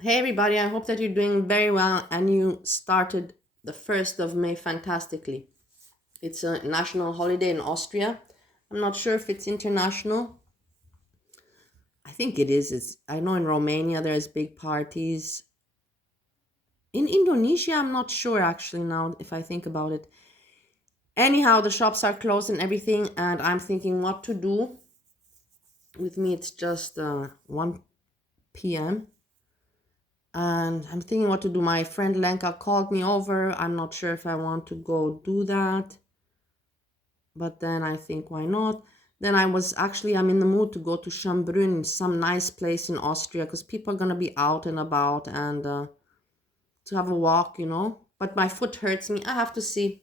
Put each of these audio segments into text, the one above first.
Hey everybody, I hope that you're doing very well and you started the 1st of May fantastically. It's a national holiday in Austria. I'm not sure if it's international. I think it is. I know in Romania there's big parties. In Indonesia, I'm not sure actually now if I think about it. Anyhow, the shops are closed and everything, and I'm thinking what to do. With me, it's just 1 p.m. And I'm thinking what to do. My friend Lenka called me over. I'm not sure if I want to go do that, but then I think why not? Then I'm in the mood to go to Schönbrunn, some nice place in Austria, because people are gonna be out and about and to have a walk. But my foot hurts me. I have to see.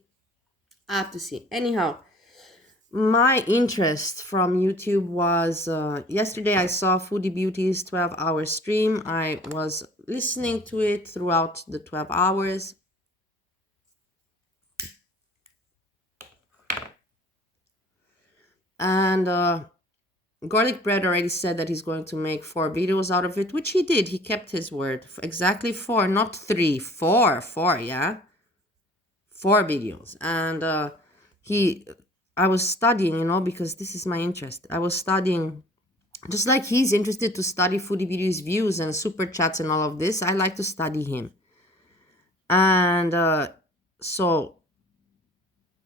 I have to see. Anyhow, my interest from YouTube was yesterday I saw Foodie Beauty's 12-hour stream. I was listening to it throughout the 12 hours. And Garlic Bread already said that he's going to make 4 videos out of it, which he did. He kept his word. Exactly 4, not 3. 4, yeah? 4 videos. And I was studying, because this is my interest. I was studying, just like he's interested to study Foodie Beauty's views and super chats and all of this, I like to study him. And so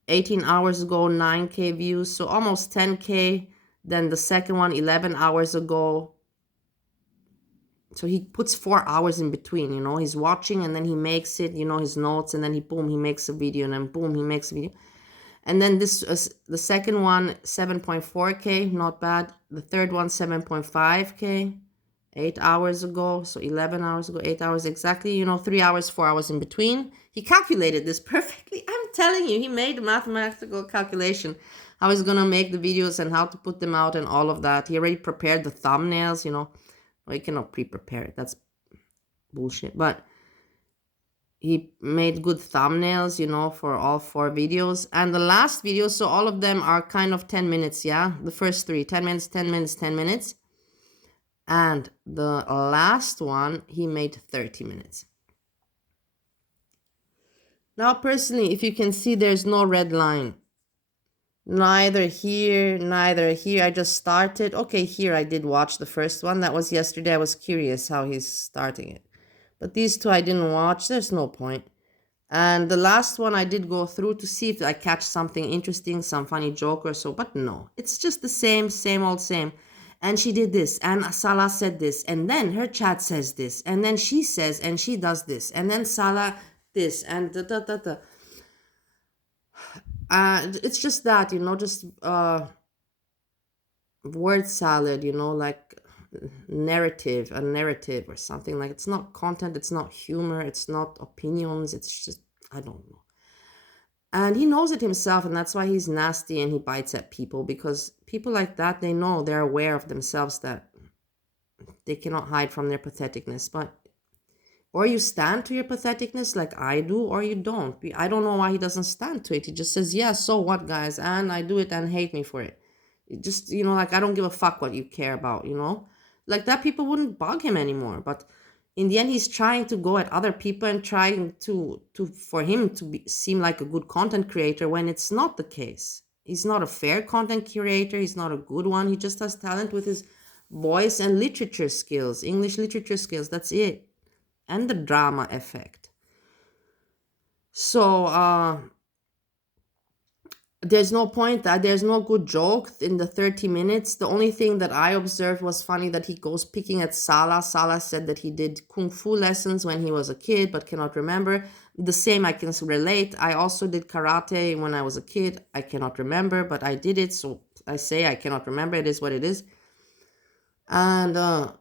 18 hours ago, 9K views, so almost 10K. Then the second one, 11 hours ago. So he puts 4 hours in between, he's watching and then he makes it, his notes, and then he makes a video, and then boom, he makes a video. And then the second one, 7.4K, not bad. The third one, 7.5K, 8 hours ago. So 11 hours ago, 8 hours exactly, 3 hours, 4 hours in between. He calculated this perfectly. I'm telling you, he made a mathematical calculation how he's going to make the videos and how to put them out and all of that. He already prepared the thumbnails, Well, you cannot pre-prepare it. That's bullshit. But he made good thumbnails, for all 4 videos. And the last video, so all of them are kind of 10 minutes, yeah? The first 3, 10 minutes, 10 minutes, 10 minutes. And the last one, he made 30 minutes. Now, personally, if you can see, there's no red line. Neither here, neither here. I just started. Okay, here I did watch the first one. That was yesterday. I was curious how he's starting it. But these 2 I didn't watch. There's no point. And the last one I did go through to see if I catch something interesting, some funny joke or so. But no, it's just the same old same. And she did this, and Salah said this, and then her chat says this, and then she says, and she does this, and then Salah this, and da da da da. It's just that, just word salad, like a narrative or something. Like, it's not content, it's not humor, it's not opinions, it's just, I don't know. And he knows it himself, and that's why he's nasty and he bites at people, because people like that, they're aware of themselves that they cannot hide from their patheticness. But or you stand to your patheticness like I do, or you don't. I don't know why he doesn't stand to it. He just says, yeah, so what, guys? And I do it and hate me for it. Just, like, I don't give a fuck what you care about, Like, that people wouldn't bug him anymore. But in the end, he's trying to go at other people and trying to for him to seem like a good content creator when it's not the case. He's not a fair content creator. He's not a good one. He just has talent with his voice and literature skills, English literature skills. That's it. And the drama effect. So there's no point, that there's no good joke in the 30 minutes. The only thing that I observed was funny, that he goes picking at Salah. Salah said that he did kung fu lessons when he was a kid but cannot remember. The same, I can relate. I also did karate when I was a kid. I cannot remember, but I did it, so I say I cannot remember. It is what it is. And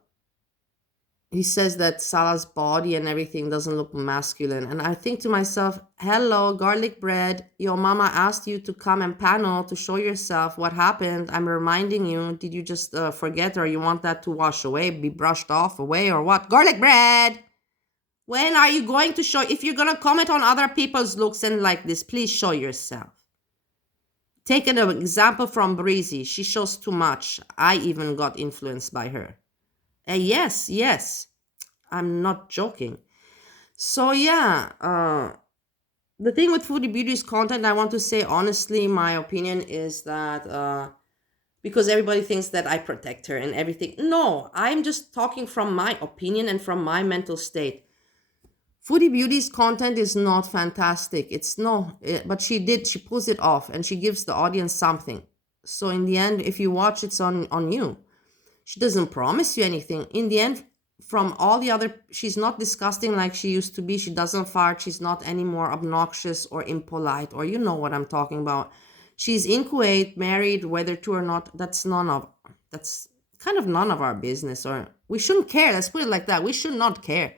he says that Salah's body and everything doesn't look masculine. And I think to myself, hello, Garlic Bread. Your mama asked you to come and panel to show yourself. What happened? I'm reminding you. Did you just forget, or you want that to wash away, be brushed off away, or what? Garlic Bread! When are you going to show? If you're going to comment on other people's looks and like this, please show yourself. Take an example from Breezy. She shows too much. I even got influenced by her. Yes. I'm not joking. So yeah, the thing with Foodie Beauty's content, I want to say honestly, my opinion is that because everybody thinks that I protect her and everything. No, I'm just talking from my opinion and from my mental state. Foodie Beauty's content is not fantastic. It's no, but she pulls it off and she gives the audience something. So in the end, if you watch, it's on you. She doesn't promise you anything. In the end, from all the other, she's not disgusting like she used to be. She doesn't fart. She's not any more obnoxious or impolite, or you know what I'm talking about. She's in Kuwait, married, whether to or not, that's kind of none of our business, or we shouldn't care. Let's put it like that. We should not care.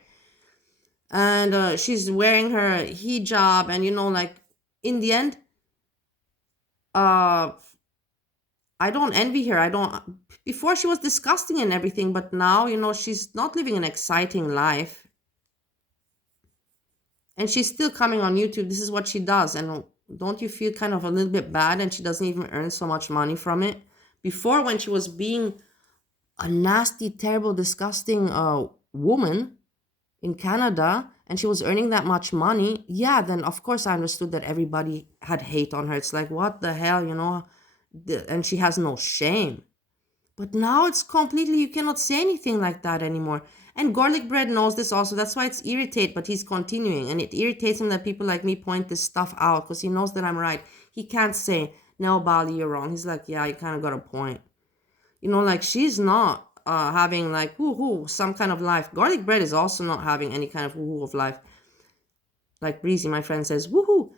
And she's wearing her hijab, and like in the end, uh I don't envy her. I don't. Before she was disgusting and everything, but now, she's not living an exciting life. And she's still coming on YouTube. This is what she does. And don't you feel kind of a little bit bad? And she doesn't even earn so much money from it. Before, when she was being a nasty, terrible, disgusting woman in Canada and she was earning that much money, yeah, then of course I understood that everybody had hate on her. It's like, what the hell, and she has no shame. But now it's completely, you cannot say anything like that anymore. And Garlic Bread knows this also. That's why it's irritating, but he's continuing. And it irritates him that people like me point this stuff out because he knows that I'm right. He can't say, no, Bali, you're wrong. He's like, yeah, you kind of got a point. Like she's not having like woohoo, some kind of life. Garlic Bread is also not having any kind of woohoo of life. Like Breezy, my friend, says, woohoo.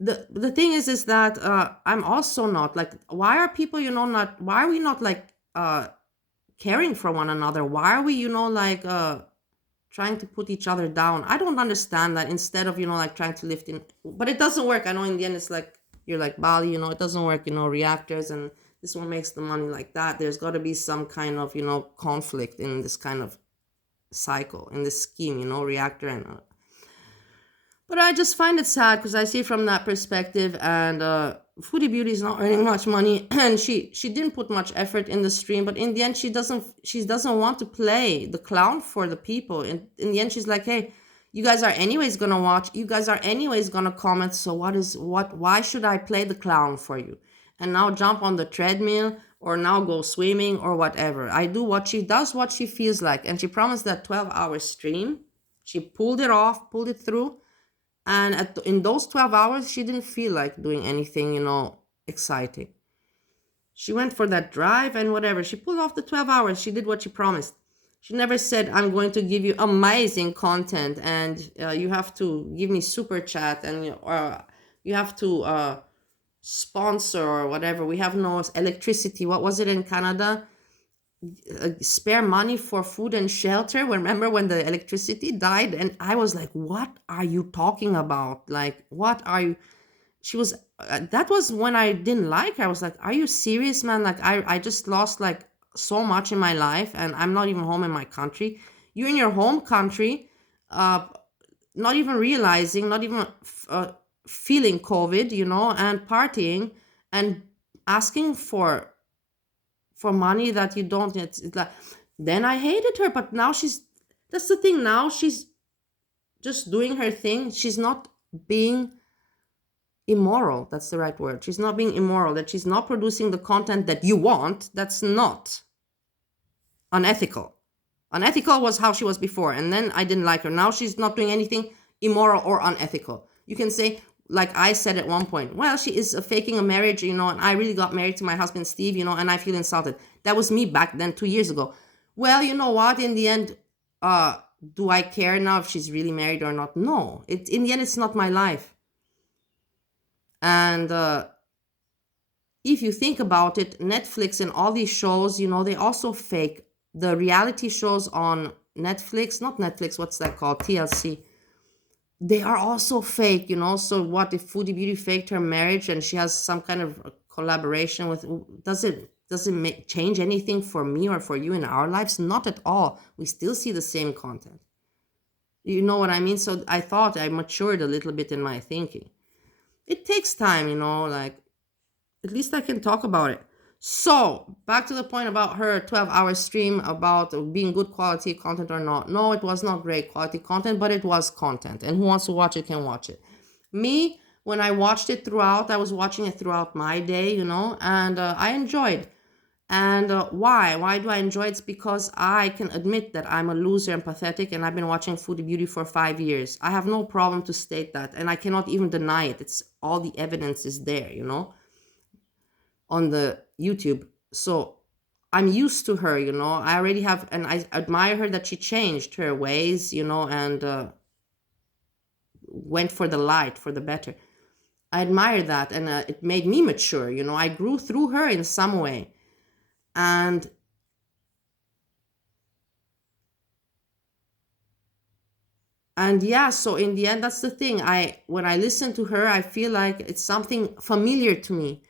The thing is that I'm also not like, why are people, why are we not like caring for one another? Why are we, like trying to put each other down? I don't understand that. Instead of, like trying to lift in, but it doesn't work. I know in the end it's like you're like Bali, it doesn't work, reactors, and this one makes the money like that. There's got to be some kind of, conflict in this kind of cycle, in this scheme, reactor and but I just find it sad because I see from that perspective, and Foodie Beauty is not earning much money, and she didn't put much effort in the stream. But in the end, she doesn't want to play the clown for the people. In the end, she's like, hey, you guys are anyways gonna watch. You guys are anyways gonna comment. So why should I play the clown for you? And now jump on the treadmill or now go swimming or whatever. I do what she does, what she feels like, and she promised that 12-hour stream. She pulled it off, pulled it through. And in those 12 hours, she didn't feel like doing anything, exciting. She went for that drive and whatever. She pulled off the 12 hours. She did what she promised. She never said, I'm going to give you amazing content and you have to give me super chat and you have to sponsor or whatever. We have no electricity. What was it in Canada? Spare money for food and shelter. Remember when the electricity died? And I was like, what are you talking about? Like, what are you? She was, that was when I didn't like her. I was like, are you serious, man? Like, I just lost like so much in my life and I'm not even home in my country. You're in your home country, not even realizing, not even feeling COVID, and partying and asking for money that you don't. It's like, then I hated her, but now that's the thing. Now she's just doing her thing. She's not being immoral. That's the right word. She's not being immoral, that she's not producing the content that you want. That's not unethical. Unethical was how she was before, and then I didn't like her. Now she's not doing anything immoral or unethical. You can say, like I said at one point, well, she is faking a marriage, and I really got married to my husband, Steve, and I feel insulted. That was me back then, 2 years ago. Well, you know what? In the end, do I care now if she's really married or not? No. In the end, it's not my life. And if you think about it, Netflix and all these shows, they also fake. The reality shows on Netflix, not Netflix, what's that called? TLC. They are also fake, So what if Foodie Beauty faked her marriage and she has some kind of collaboration with? Does it change anything for me or for you in our lives? Not at all. We still see the same content. You know what I mean? So I thought I matured a little bit in my thinking. It takes time, like at least I can talk about it. So back to the point about her 12-hour stream about being good quality content or not. No, it was not great quality content, but it was content, and who wants to watch it can watch it. Me, when I watched it throughout, I was watching it throughout my day, and I enjoyed. And why do I enjoy it? It's because I can admit that I'm a loser and pathetic, and I've been watching Foodie Beauty for 5 years. I have no problem to state that, and I cannot even deny it. It's all the evidence is there, on the YouTube. So I'm used to her, I already have, and I admire her that she changed her ways, and went for the light, for the better. I admire that, and it made me mature, I grew through her in some way. And yeah, so in the end, that's the thing. When I listen to her, I feel like it's something familiar to me.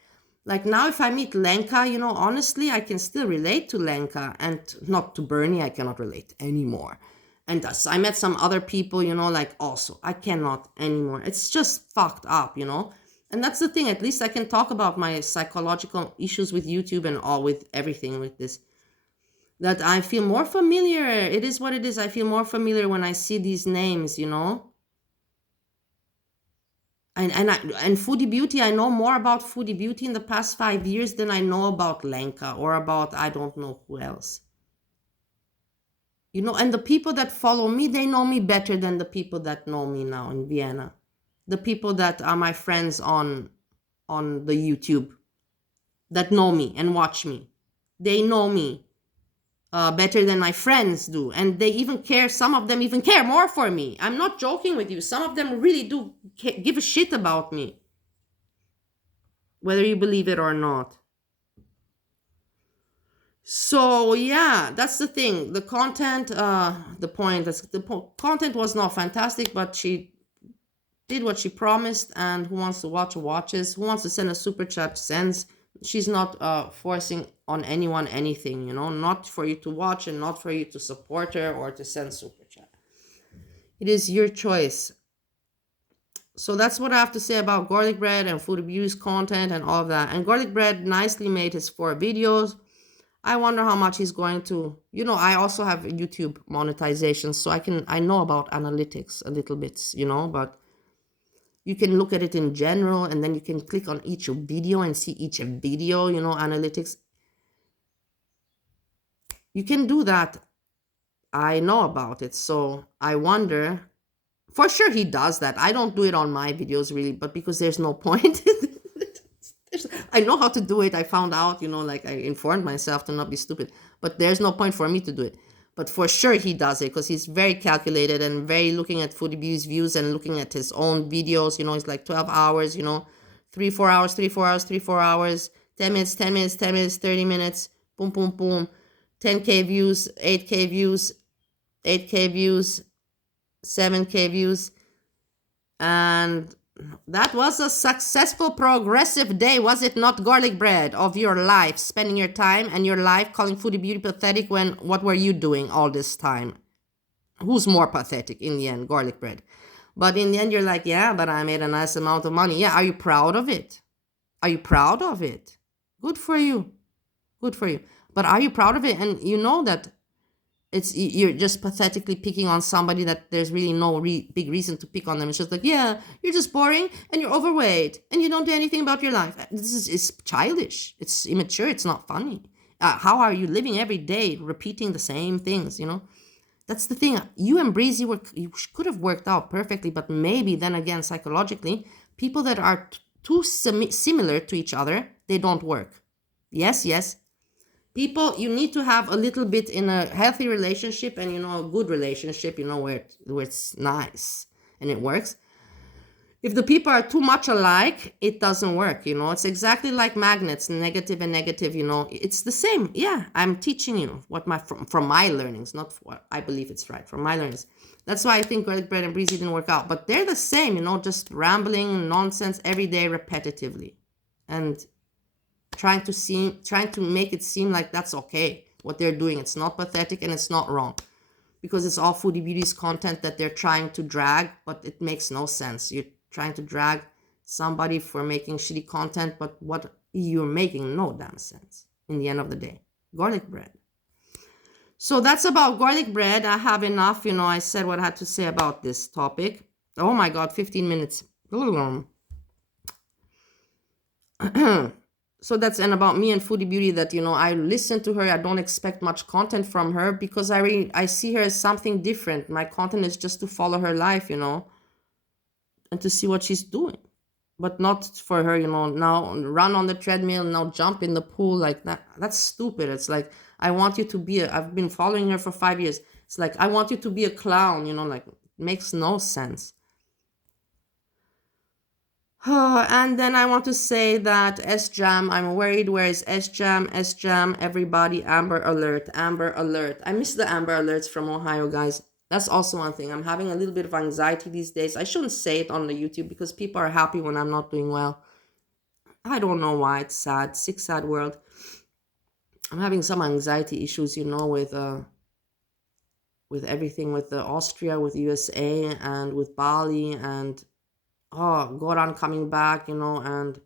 Like now, if I meet Lenka, honestly, I can still relate to Lenka, and not to Bernie. I cannot relate anymore. And thus, I met some other people, like also, I cannot anymore. It's just fucked up, And that's the thing. At least I can talk about my psychological issues with YouTube and all, with everything with this. That I feel more familiar. It is what it is. I feel more familiar when I see these names, And Foodie Beauty, I know more about Foodie Beauty in the past 5 years than I know about Lenka or about I don't know who else. And the people that follow me, they know me better than the people that know me now in Vienna. The people that are my friends on the YouTube, that know me and watch me. They know me better than my friends do, and they even care. Some of them even care more for me. I'm not joking with you. Some of them really do give a shit about me, whether you believe it or not. So yeah, that's the thing. The content, content was not fantastic, but she did what she promised, and who wants to watch watches. Who wants to send a super chat sends. She's not forcing on anyone anything, not for you to watch and not for you to support her or to send super chat. It is your choice. So that's what I have to say about Garlic Bread and Food Abuse content and all of that. And Garlic Bread nicely made his 4 videos. I wonder how much he's going to, I also have YouTube monetization, so I know about analytics a little bit, but you can look at it in general, and then you can click on each video and see each video, analytics. You can do that. I know about it. So I wonder, for sure he does that. I don't do it on my videos really, but because there's no point. I know how to do it. I found out, like I informed myself to not be stupid, but there's no point for me to do it. But for sure he does it because he's very calculated and very looking at Food Abuse views and looking at his own videos. It's like 12 hours, 3, 4 hours, 3, 4 hours, 3, 4 hours, 10 minutes, 10 minutes, 10 minutes, 30 minutes, boom, boom, boom, 10K views, 8K views, 8K views, 7K views. And that was a successful progressive day, was it not, Garlic Bread, of your life, spending your time and your life calling Foodie Beauty pathetic when what were you doing all this time? Who's more pathetic in the end, Garlic Bread? But in the end, you're like, yeah, but I made a nice amount of money. Yeah, are you proud of it? Are you proud of it? Good for you. Good for you. But are you proud of it? And you know that you're just pathetically picking on somebody that there's really no big reason to pick on them. It's just like, yeah, you're just boring and you're overweight and you don't do anything about your life. It's childish. It's immature. It's not funny. How are you living every day repeating the same things, That's the thing. You and Breezy you could have worked out perfectly, but maybe then again, psychologically, people that are too similar to each other, they don't work. Yes. People, you need to have a little bit in a healthy relationship and, a good relationship, where it's nice and it works. If the people are too much alike, it doesn't work, It's exactly like magnets, negative and negative, It's the same. Yeah, I'm teaching you what from my learnings, not what I believe it's right, from my learnings. That's why I think Garlic Bread and Breezy didn't work out. But they're the same, just rambling nonsense every day repetitively. And trying to make it seem like that's okay what they're doing. It's not pathetic and it's not wrong, because it's all Foodie Beauty's content that they're trying to drag, but it makes no sense. You're trying to drag somebody for making shitty content, but what you're making no damn sense in the end of the day. Garlic bread. So that's about garlic bread. I have enough. I said what I had to say about this topic. Oh my God, 15 minutes. So that's and about me and Foodie Beauty, that I listen to her. I don't expect much content from her because I see her as something different. My content is just to follow her life, and to see what she's doing, but not for her, now run on the treadmill, now jump in the pool like that. That's stupid. It's like, I want you to be I've been following her for 5 years. It's like, I want you to be a clown, like, makes no sense. And then I want to say that Sjam, I'm worried. Where is Sjam? Sjam, everybody, Amber Alert, Amber Alert. I miss the Amber Alerts from Ohio, guys. That's also one thing. I'm having a little bit of anxiety these days. I shouldn't say it on the YouTube because people are happy when I'm not doing well. I don't know why. It's sad. Sick, sad world. I'm having some anxiety issues, with everything, with the Austria, with USA, and with Bali, and Goran coming back, and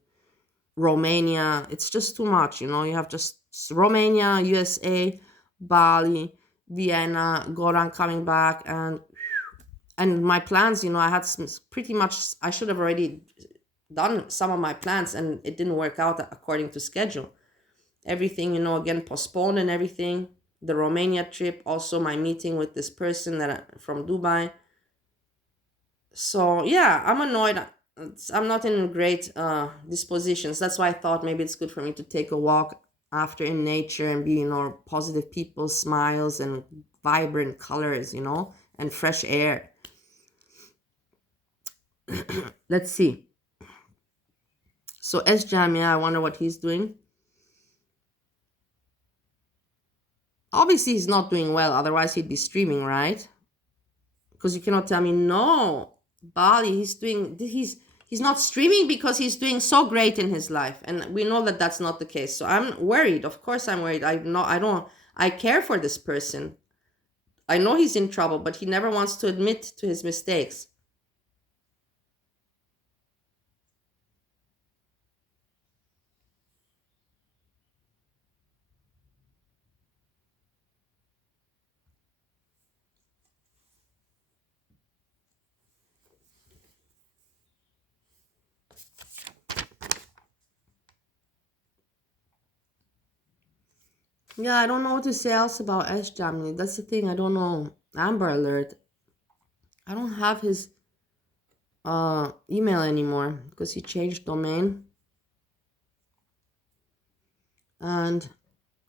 Romania. It's just too much, you have just Romania, USA, Bali, Vienna, Goran coming back, and my plans, I had pretty much, I should have already done some of my plans, and it didn't work out according to schedule. Everything, again, postponed and everything. The Romania trip, also my meeting with this person from Dubai. So yeah, I'm annoyed. I'm not in great dispositions. That's why I thought maybe it's good for me to take a walk after in nature and be, positive people, smiles, and vibrant colors, and fresh air. Let's see. So Sjam, yeah, I wonder what he's doing. Obviously, he's not doing well. Otherwise, he'd be streaming, right? Because you cannot tell me, no, Bali, he's not streaming because he's doing so great in his life. And we know that that's not the case. So I'm worried. Of course I'm worried. I care for this person. I know he's in trouble, but he never wants to admit to his mistakes. Yeah, I don't know what to say else about Sjam. That's the thing. I don't know. Amber Alert. I don't have his email anymore because he changed domain. And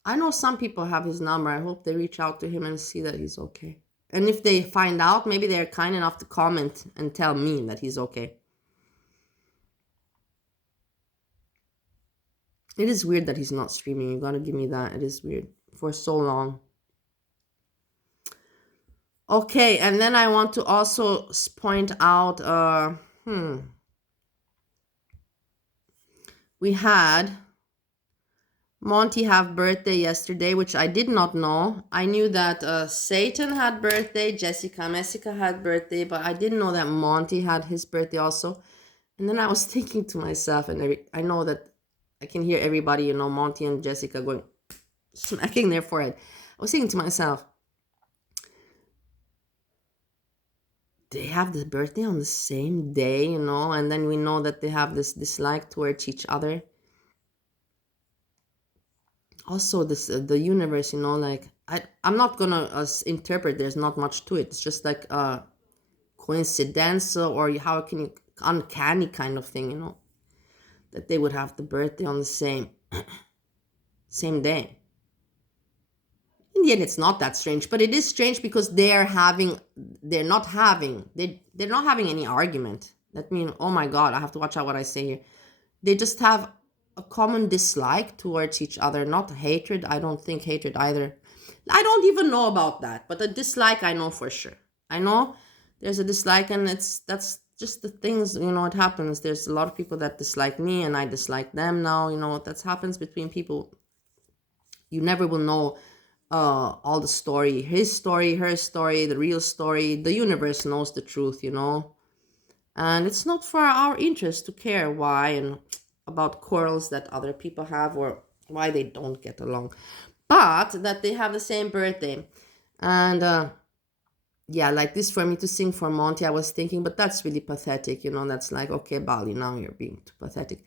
I know some people have his number. I hope they reach out to him and see that he's okay. And if they find out, maybe they're kind enough to comment and tell me that he's okay. It is weird that he's not streaming. You gotta give me that. It is weird for so long. Okay, and then I want to also point out, we had Monty have birthday yesterday, which I did not know. I knew that Satan had birthday, Jessica had birthday, but I didn't know that Monty had his birthday also. And then I was thinking to myself, and I know that I can hear everybody, Monty and Jessica going, smacking their forehead. I was thinking to myself, they have the birthday on the same day, and then we know that they have this dislike towards each other. Also, this the universe, like, I'm not gonna interpret. There's not much to it. It's just like coincidental, or how can you uncanny kind of thing, that they would have the birthday on the same day. In the end, it's not that strange, but it is strange because they're not having any argument. That means, oh my God, I have to watch out what I say here. They just have a common dislike towards each other, not hatred. I don't think hatred either. I don't even know about that, but a dislike I know for sure. I know there's a dislike, and that's just the things, it happens. There's a lot of people that dislike me, and I dislike them now. That happens between people. You never will know all the story, his story, her story, the real story. The universe knows the truth, and it's not for our interest to care why. And about quarrels that other people have or why they don't get along, but that they have the same birthday. And yeah, like this for me to sing for Monty, I was thinking, but that's really pathetic, that's like, okay, Bali, now you're being too pathetic.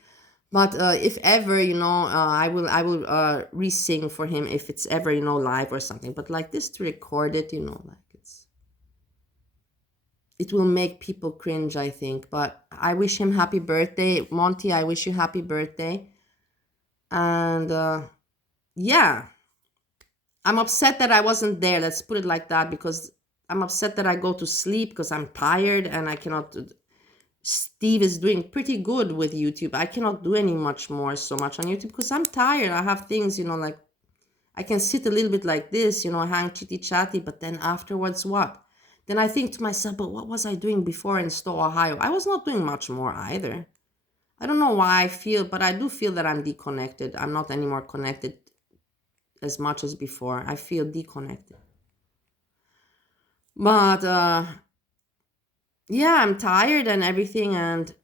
But if ever, I will re-sing for him if it's ever, live or something. But like this, to record it, like it will make people cringe, I think. But I wish him happy birthday, Monty. I wish you happy birthday. And yeah, I'm upset that I wasn't there. Let's put it like that, because I'm upset that I go to sleep because I'm tired and I cannot. Steve is doing pretty good with YouTube. I cannot do any so much on YouTube because I'm tired. I have things, like I can sit a little bit like this, hang chitty chatty, but then afterwards, what? Then I think to myself, but what was I doing before in Stowe, Ohio? I was not doing much more either. I don't know why I feel, but I do feel that I'm deconnected. I'm not anymore connected as much as before. I feel deconnected. But yeah, I'm tired and everything, and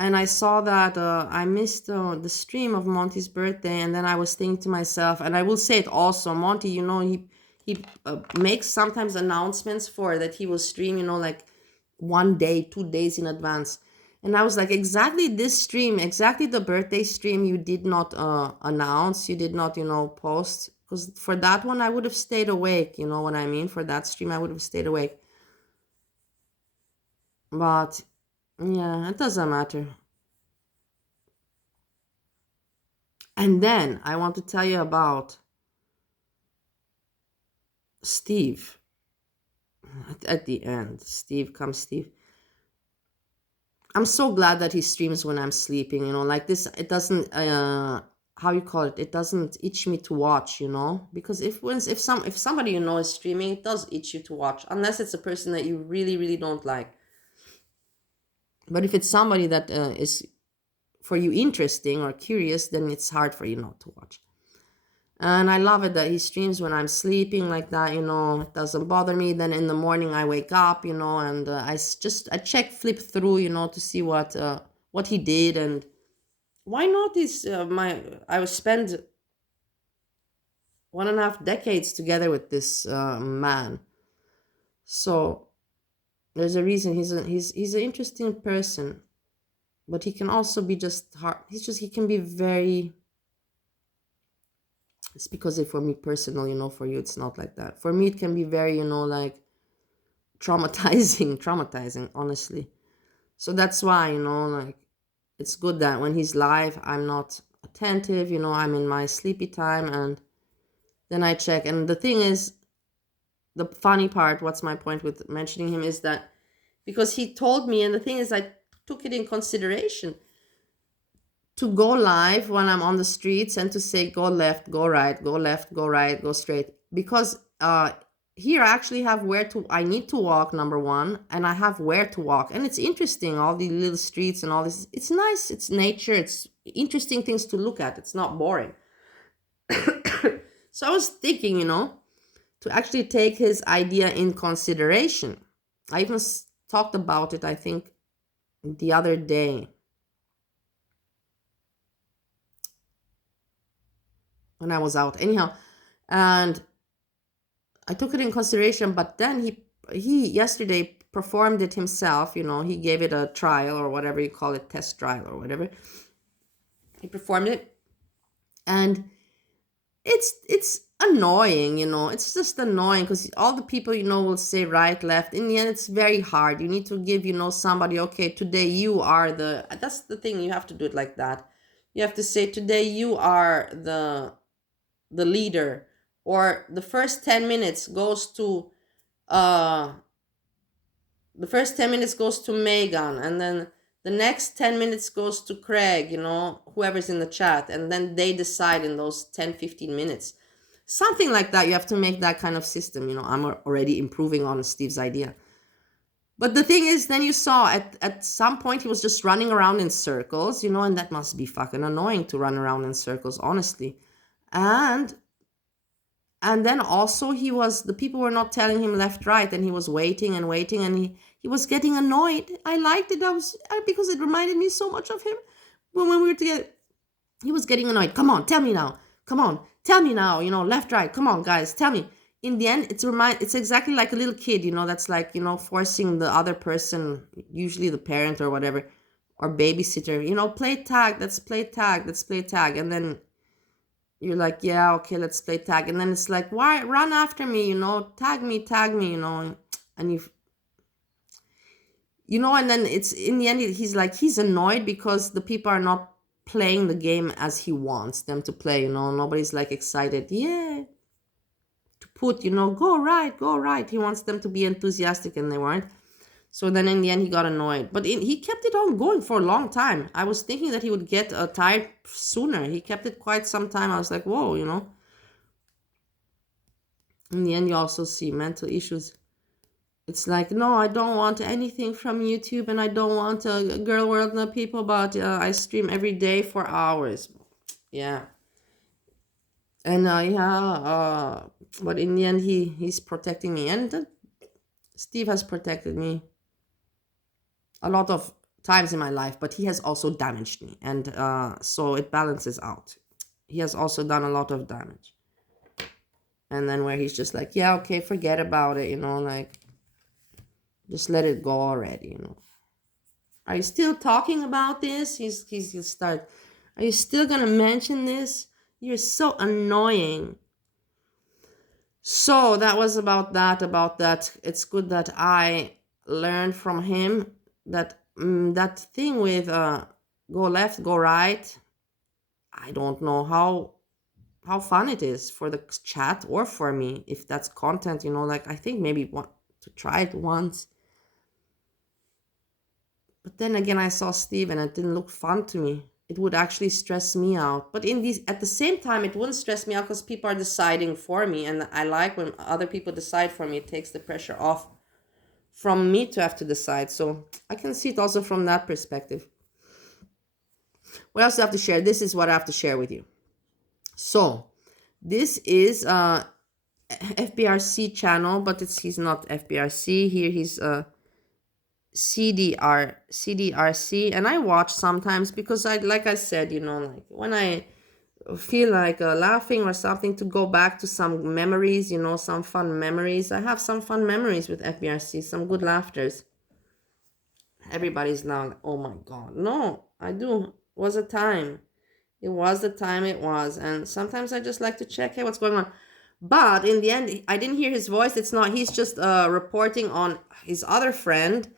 I saw that I missed the stream of Monty's birthday, and then I was thinking to myself, and I will say it also, Monty, he makes sometimes announcements for that he will stream, like 1 day, 2 days in advance. And I was like, exactly this stream, exactly the birthday stream you did not announce, you did not, post. Because for that one, I would have stayed awake, you know what I mean? For that stream, I would have stayed awake. But yeah, it doesn't matter. And then I want to tell you about Steve. At the end, Steve. I'm so glad that he streams when I'm sleeping, like this. It doesn't, how you call it? It doesn't itch me to watch, because if somebody is streaming, it does itch you to watch, unless it's a person that you really, really don't like. But if it's somebody that is for you interesting or curious, then it's hard for you not to watch. And I love it that he streams when I'm sleeping like that, it doesn't bother me. Then in the morning I wake up, and I flip through, to see what he did. And why not I was spend 1.5 decades together with this man. So there's a reason he's an interesting person, but he can also be just hard. He can be very. It's because for me personal, for you it's not like that. For me it can be very, like traumatizing, honestly. So that's why, like it's good that when he's live, I'm not attentive, I'm in my sleepy time, and then I check. And the thing is, the funny part, what's my point with mentioning him, is that because he told me, and the thing is, I took it in consideration to go live when I'm on the streets and to say go left, go right, go left, go right, go straight, because here I actually have I need to walk, number one, and I have where to walk. And it's interesting, all the little streets and all this. It's nice, it's nature, it's interesting things to look at. It's not boring. So I was thinking, to actually take his idea in consideration. I even talked about it, I think, the other day. When I was out, anyhow, and I took it in consideration. But then he yesterday performed it himself. He gave it a trial, or whatever you call it, test trial or whatever. He performed it, and it's annoying. It's just annoying because all the people will say right, left. In the end, it's very hard. You need to give somebody, okay, today you are that's the thing. You have to do it like that. You have to say, today you are the leader, or the first 10 minutes goes to Megan, and then the next 10 minutes goes to Craig, whoever's in the chat, and then they decide in those 10-15 minutes, something like that. You have to make that kind of system. I'm already improving on Steve's idea. But the thing is, then you saw at some point he was just running around in circles, and that must be fucking annoying to run around in circles, honestly. And then also the people were not telling him left, right, and he was waiting and waiting, and he was getting annoyed. I liked it. Because it reminded me so much of him when we were together, he was getting annoyed. Come on, tell me now. Come on, tell me now. Left, right. Come on, guys, tell me. In the end, it's exactly like a little kid. That's like forcing the other person, usually the parent or whatever, or babysitter. Play tag. Let's play tag. Let's play tag. And then you're like, yeah, okay, let's play tag. And then it's like, why run after me? Tag me, tag me. And and then it's in the end, he's annoyed because the people are not playing the game as he wants them to play. Nobody's like excited, yeah, to put, go right. He wants them to be enthusiastic, and they weren't. So then in the end, he got annoyed. But he kept it on going for a long time. I was thinking that he would get tired sooner. He kept it quite some time. I was like, whoa, In the end, you also see mental issues. It's like, no, I don't want anything from YouTube, and I don't want a girl world no people, but I stream every day for hours. Yeah. And but in the end, he's protecting me, and Steve has protected me a lot of times in my life, but he has also damaged me, and so it balances out. He has also done a lot of damage, and then where he's just like, yeah, okay, forget about it, like, just let it go already, Are you still talking about this? He'll start. Are you still gonna mention this? You're so annoying. So that was about that. It's good that I learned from him that that thing with go left, go right. I don't know how fun it is for the chat or for me, if that's content, like, I think maybe want to try it once. But then again, I saw Steve and it didn't look fun to me. It would actually stress me out. But at the same time, it wouldn't stress me out because people are deciding for me. And I like when other people decide for me. It takes the pressure off from me to have to decide. So I can see it also from that perspective. What else do I have to share? This is what I have to share with you. So this is FBRC channel, but he's not FBRC. Here he's CDRC, and I watch sometimes because like I said, like when I feel like laughing or something, to go back to some memories, some fun memories. I have some fun memories with FBRC, some good laughters. Everybody's now like, oh my god, no, I do. It was the time it was, and sometimes I just like to check, hey, what's going on. But in the end, I didn't hear his voice. He's just reporting on his other friend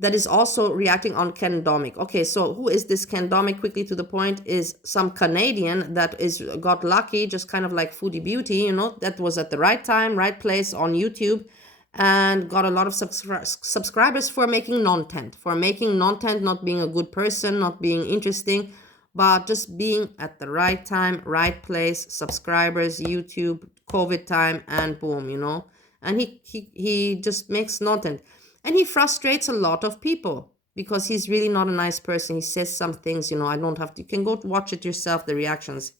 that is also reacting on Ken Domick. Okay, so who is this Ken Domick? Quickly to the point, is some Canadian that got lucky, just kind of like Foodie Beauty, that was at the right time, right place on YouTube, and got a lot of subscribers for making non-tent, not being a good person, not being interesting, but just being at the right time, right place, subscribers, YouTube, COVID time, and boom, and he just makes non-tent. And he frustrates a lot of people because he's really not a nice person. He says some things, I don't have to. You can go watch it yourself, the reactions.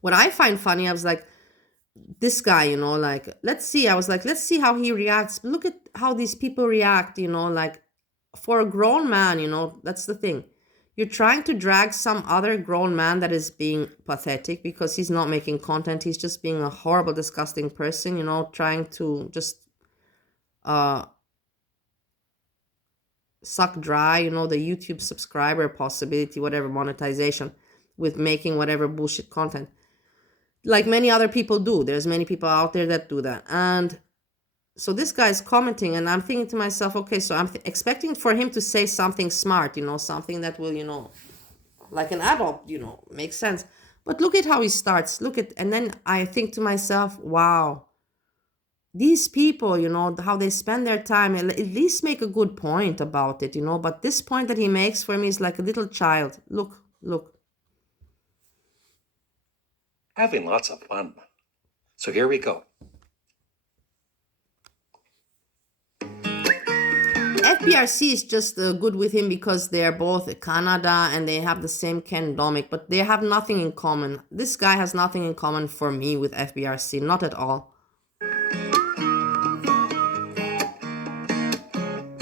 What I find funny, I was like, this guy, like, let's see how he reacts. Look at how these people react, like, for a grown man, that's the thing. You're trying to drag some other grown man that is being pathetic because he's not making content. He's just being a horrible, disgusting person, trying to just suck dry, the YouTube subscriber possibility, whatever, monetization, with making whatever bullshit content, like many other people do. There's many people out there that do that. And so this guy's commenting, and I'm thinking to myself, okay, so I'm expecting for him to say something smart, something that will, like an adult, make sense. But look at how he starts. And then I think to myself, wow, these people, how they spend their time, at least make a good point about it, but this point that he makes for me is like a little child. Look. Having lots of fun. So here we go. FBRC is just good with him because they're both Canada and they have the same Ken Domick, but they have nothing in common. This guy has nothing in common for me with FBRC, not at all.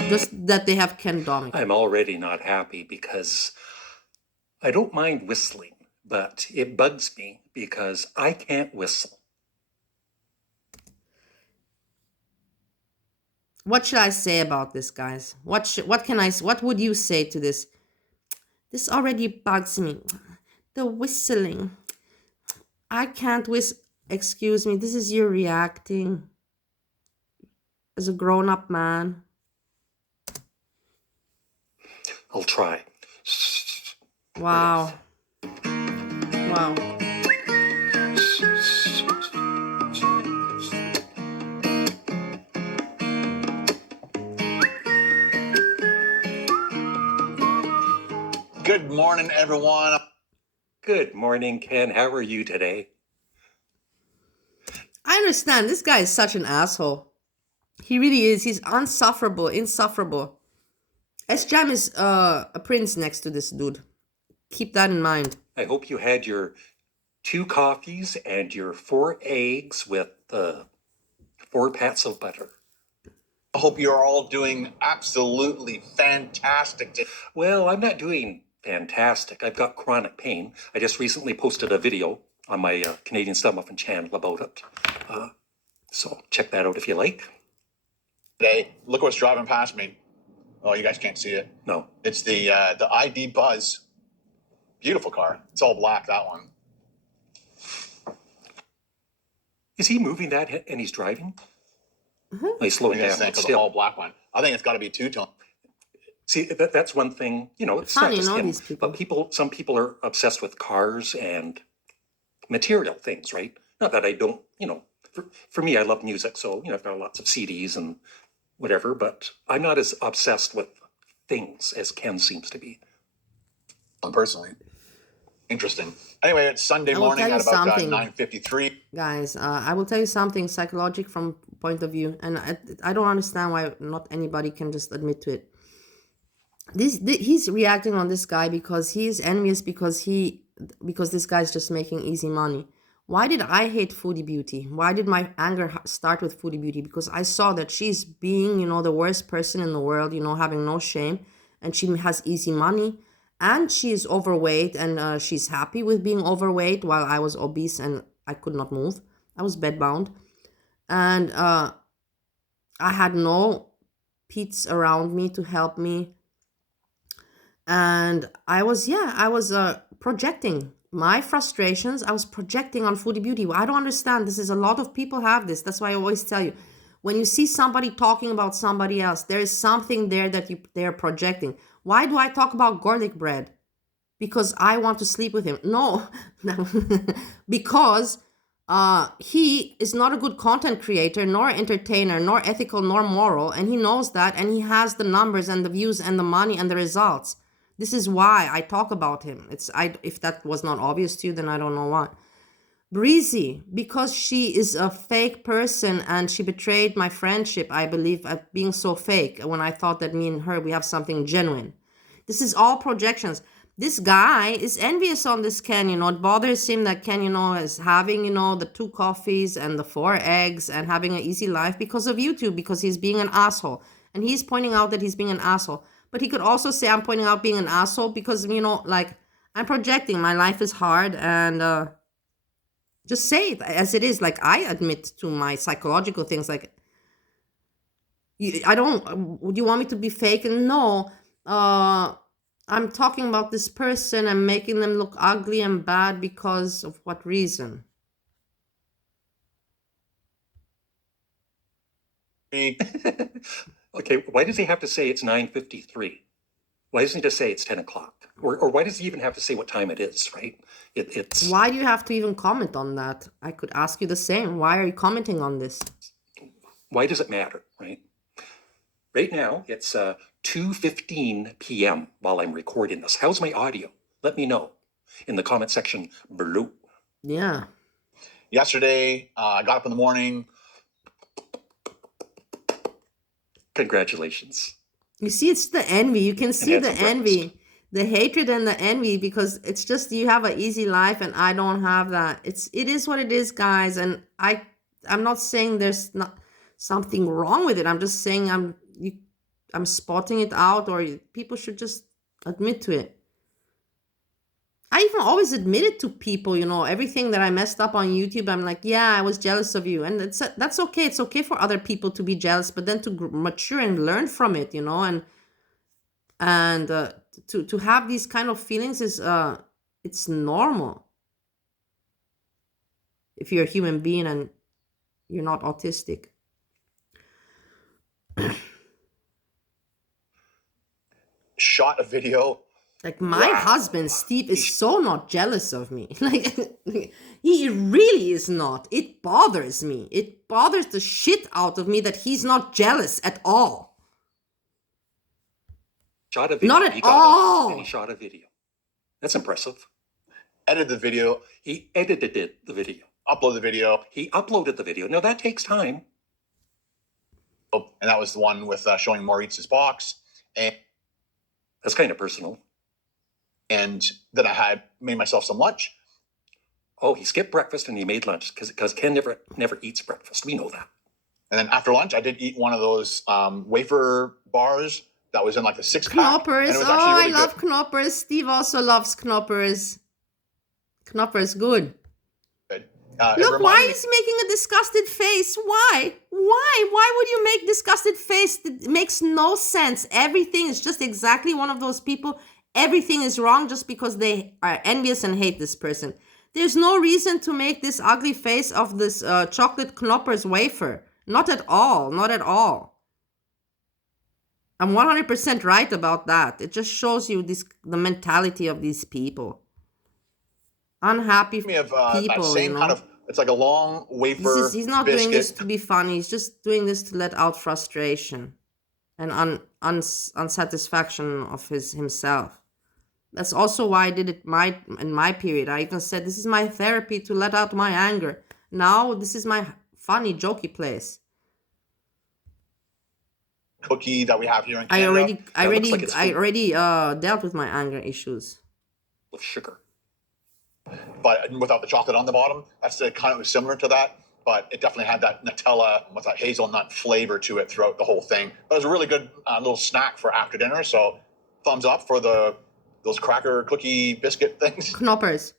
Just that they have Ken Domick. I'm already not happy because I don't mind whistling, but it bugs me because I can't whistle. What should I say about this, guys? What would you say to this? This already bugs me. The whistling. I can't whistle. Excuse me, this is you reacting as a grown-up man. I'll try. Wow. Wow. Good morning, everyone. Good morning, Ken. How are you today? I understand. This guy is such an asshole. He really is. He's insufferable. Sjam is a prince next to this dude. Keep that in mind. I hope you had your 2 coffees and your 4 eggs with 4 pats of butter. I hope you're all doing absolutely fantastic. Well, I'm not doing fantastic. I've got chronic pain. I just recently posted a video on my Canadian Stud Muffin channel about it. So check that out if you like. Today, look what's driving past me. Oh, you guys can't see it. No. It's the ID Buzz. Beautiful car. It's all black, that one. Is he moving that and he's driving? Oh, he's slowing You guys down. think But of the still. all black one? I think it's got to be two-tone. See, that's one thing, it's Funny, not just him, these people. but some people are obsessed with cars and material things, right? Not that I don't, for me, I love music, so, I've got lots of CDs and whatever, but I'm not as obsessed with things as Ken seems to be. Personally. Interesting. Anyway, it's Sunday I will morning tell you at about something. 9:53. Guys, I will tell you something psychological from point of view, and I don't understand why not anybody can just admit to it. He's reacting on this guy because he's envious because this guy's just making easy money. Why did I hate Foodie Beauty? Why did my anger start with Foodie Beauty? Because I saw that she's being, the worst person in the world, having no shame, and she has easy money, and she's overweight, and she's happy with being overweight while I was obese and I could not move. I was bedbound, and I had no pets around me to help me. And I was projecting my frustrations. I was projecting on Foodie Beauty. I don't understand. This is a lot of people have this. That's why I always tell you, when you see somebody talking about somebody else, there is something there that they're projecting. Why do I talk about garlic bread? Because I want to sleep with him? No, because he is not a good content creator, nor entertainer, nor ethical, nor moral, and he knows that, and he has the numbers and the views and the money and the results. This is why I talk about him. If that was not obvious to you, then I don't know what. Breezy, because she is a fake person and she betrayed my friendship, I believe, at being so fake when I thought that me and her, we have something genuine. This is all projections. This guy is envious on this Ken, it bothers him that Ken, is having, the 2 coffees and the 4 eggs and having an easy life because of YouTube, because he's being an asshole. And he's pointing out that he's being an asshole. But he could also say I'm pointing out being an asshole because, I'm projecting. My life is hard, and just say it as it is. Like, I admit to my psychological things. Like, I don't, would you want me to be fake? And no, I'm talking about this person and making them look ugly and bad because of what reason? Okay, why does he have to say it's 9:53? Why doesn't he just say it's 10 o'clock? Or why does he even have to say what time it is, right? It's Why do you have to even comment on that? I could ask you the same. Why are you commenting on this? Why does it matter, right? Right now, it's 2:15 p.m. while I'm recording this. How's my audio? Let me know in the comment section below. Yeah. Yesterday, I got up in the morning. Congratulations. You see, it's the envy. You can see had the some envy, the hatred and the envy, because it's just you have an easy life and I don't have that. It is what it is, guys. And I'm not saying there's not something wrong with it. I'm just saying I'm spotting it out, or people should just admit to it. I even always admit it to people, everything that I messed up on YouTube. I'm like, yeah, I was jealous of you. And that's okay. It's okay for other people to be jealous, but then to mature and learn from it, and to have these kind of feelings is it's normal if you're a human being and you're not autistic. Shot a video. Like my Wow. husband, Steve, is so not jealous of me. Like he really is not. It bothers me. It bothers the shit out of me that he's not jealous at all. Shot a video. Not at He got all. up and he shot a video. That's impressive. Edited the video. He edited the video. Uploaded the video. He uploaded the video. Now that takes time. And that was the one with showing Mauritius's box. And that's kind of personal. And then I had made myself some lunch. Oh, he skipped breakfast and he made lunch because Ken never eats breakfast. We know that. And then after lunch, I did eat one of those wafer bars that was in like a 6-pack. Knoppers. Really I love Knoppers. Steve also loves Knoppers. Knoppers, good. Look, why is he making a disgusted face? Why? Why would you make disgusted face? It makes no sense. Everything is just exactly one of those people. Everything is wrong just because they are envious and hate this person. There's no reason to make this ugly face of this chocolate Knoppers wafer. Not at all. Not at all. I'm 100% right about that. It just shows you the mentality of these people. Unhappy people, that same kind of, it's like a long wafer he's not biscuit. doing this to be funny. He's just doing this to let out frustration and unsatisfaction of himself. That's also why I did it in my period. I even said, this is my therapy to let out my anger. Now this is my funny, jokey place. Cookie that we have here in Canada. I already dealt with my anger issues. With sugar. But without the chocolate on the bottom. That's kind of similar to that. But it definitely had that Nutella, with that hazelnut flavor to it throughout the whole thing. But it was a really good little snack for after dinner. So thumbs up for those cracker cookie biscuit things. Knoppers.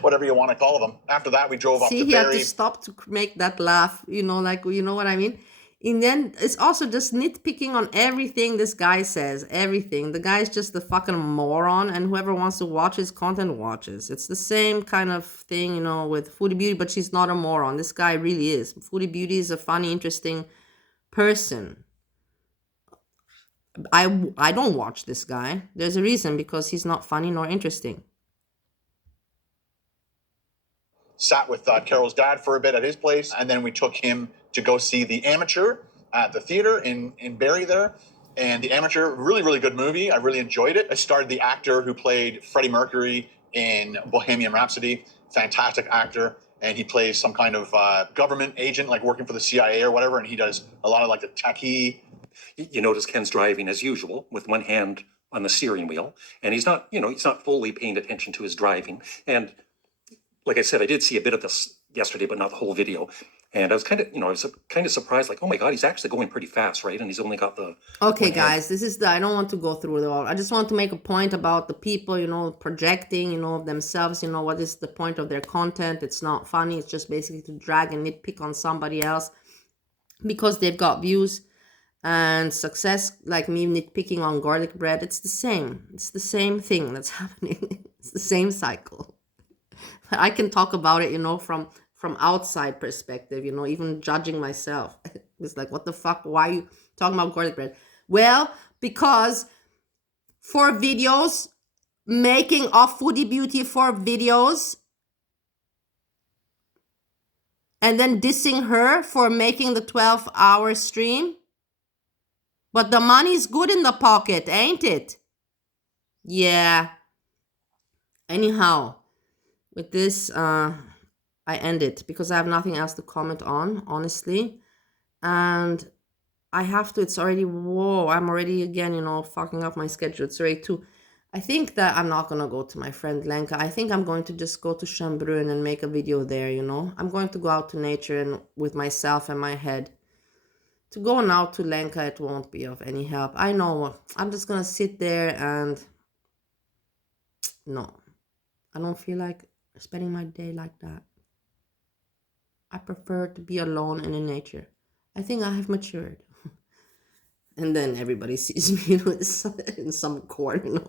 Whatever you want to call them. After that, we drove up to he had to stop to make that laugh. You know what I mean? And then it's also just nitpicking on everything this guy says. Everything. The guy's just a fucking moron, and whoever wants to watch his content watches. It's the same kind of thing, with Foodie Beauty, but she's not a moron. This guy really is. Foodie Beauty is a funny, interesting person. I don't watch this guy. There's a reason, because he's not funny nor interesting. Sat with Carol's dad for a bit at his place, and then we took him to go see The Amateur at the theater in Barrie there. And The Amateur, really, really good movie. I really enjoyed it. I starred the actor who played Freddie Mercury in Bohemian Rhapsody. Fantastic actor. And he plays some kind of government agent, like working for the CIA or whatever. And he does a lot of like the techie. You notice Ken's driving as usual with one hand on the steering wheel. And he's not fully paying attention to his driving. And like I said, I did see a bit of this yesterday, but not the whole video. And I was kind of surprised, like, oh my God, he's actually going pretty fast, right? And he's only got the... Okay, guys, I don't want to go through it all. I just want to make a point about the people, projecting, themselves, what is the point of their content? It's not funny. It's just basically to drag and nitpick on somebody else because they've got views and success, like me nitpicking on garlic bread. It's the same. It's the same thing that's happening. It's the same cycle. I can talk about it, from outside perspective, even judging myself. It's like, what the fuck? Why are you talking about garlic bread? Well, because for videos, making of Foodie Beauty for videos, and then dissing her for making the 12-hour stream. But the money's good in the pocket, ain't it? Yeah. Anyhow, with this, I end it because I have nothing else to comment on, honestly. And I have to, it's already, I'm already again, fucking up my schedule. It's already 2. I think that I'm not going to go to my friend Lenka. I think I'm going to just go to Sjam and make a video there, I'm going to go out to nature and with myself and my head. To go now to Lenka, it won't be of any help. I know. I'm just gonna sit there and no, I don't feel like spending my day like that. I prefer to be alone and in nature. I think I have matured. And then everybody sees me in some corner.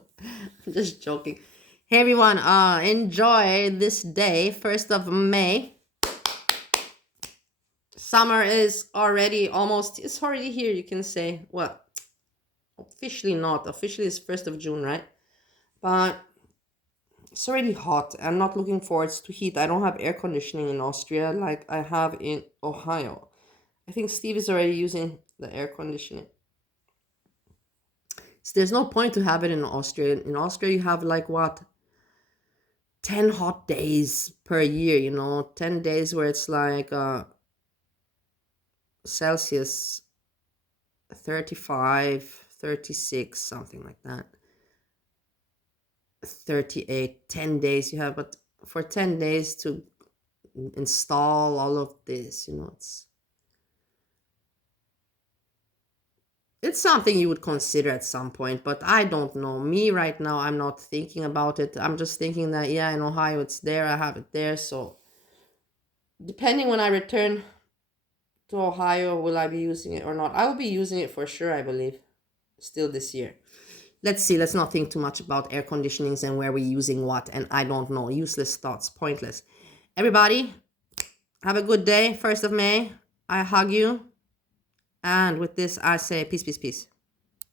I'm just joking. Hey everyone, enjoy this day, 1st of May. Summer is already it's already here, you can say. Well, officially not. Officially it's 1st of June, right? But it's already hot. I'm not looking forward to heat. I don't have air conditioning in Austria like I have in Ohio. I think Steve is already using the air conditioning. So there's no point to have it in Austria. In Austria, you have like what? 10 hot days per year, 10 days where it's like Celsius 35, 36, something like that. 38, 10 days you have, but for 10 days to install all of this, it's something you would consider at some point, but I don't know. Me right now, I'm not thinking about it. I'm just thinking that, yeah, in Ohio, it's there. I have it there. So depending when I return to Ohio, will I be using it or not? I will be using it for sure, I believe, still this year. Let's see. Let's not think too much about air conditionings and where we're using what. And I don't know. Useless thoughts. Pointless. Everybody, have a good day. 1st of May. I hug you. And with this, I say peace, peace, peace.